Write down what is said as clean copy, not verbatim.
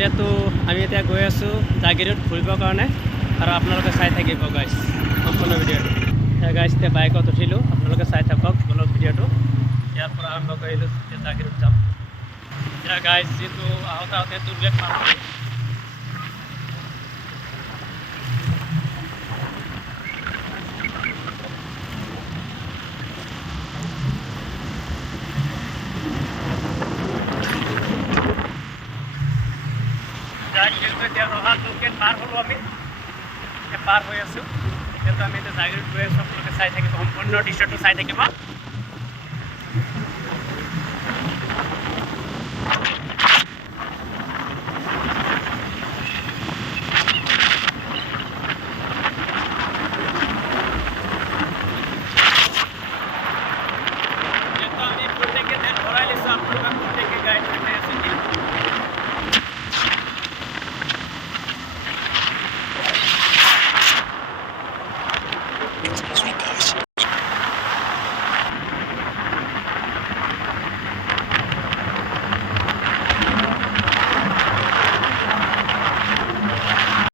যেহেতু আমি এতিয়া গৈ আছোঁ জাগিৰোড ঘূৰিবৰ কাৰণে আৰু আপোনালোকে চাই থাকিব গাইছ সম্পূৰ্ণ ভিডিঅ'টো। গাইছ এতিয়া বাইকত উঠিলোঁ, আপোনালোকে চাই থাকক ব্লগ ভিডিঅ'টো। ইয়াৰ পৰা আৰম্ভ কৰিলোঁ, এতিয়া জাগিৰোড যাম। এতিয়া গাইছ যিটো আহোঁতে টুলগেট পাৰ কৰি এতিয়া ৰহা টুলগেট পাৰ হ'লোঁ আমি, এতিয়া পাৰ হৈ আছোঁ। এতিয়াতো আমি এতিয়া জাগিৰোড গৈ আছোঁ, আপোনালোকে চাই থাকিব সম্পূৰ্ণ দৃশ্যটো চাই থাকিব।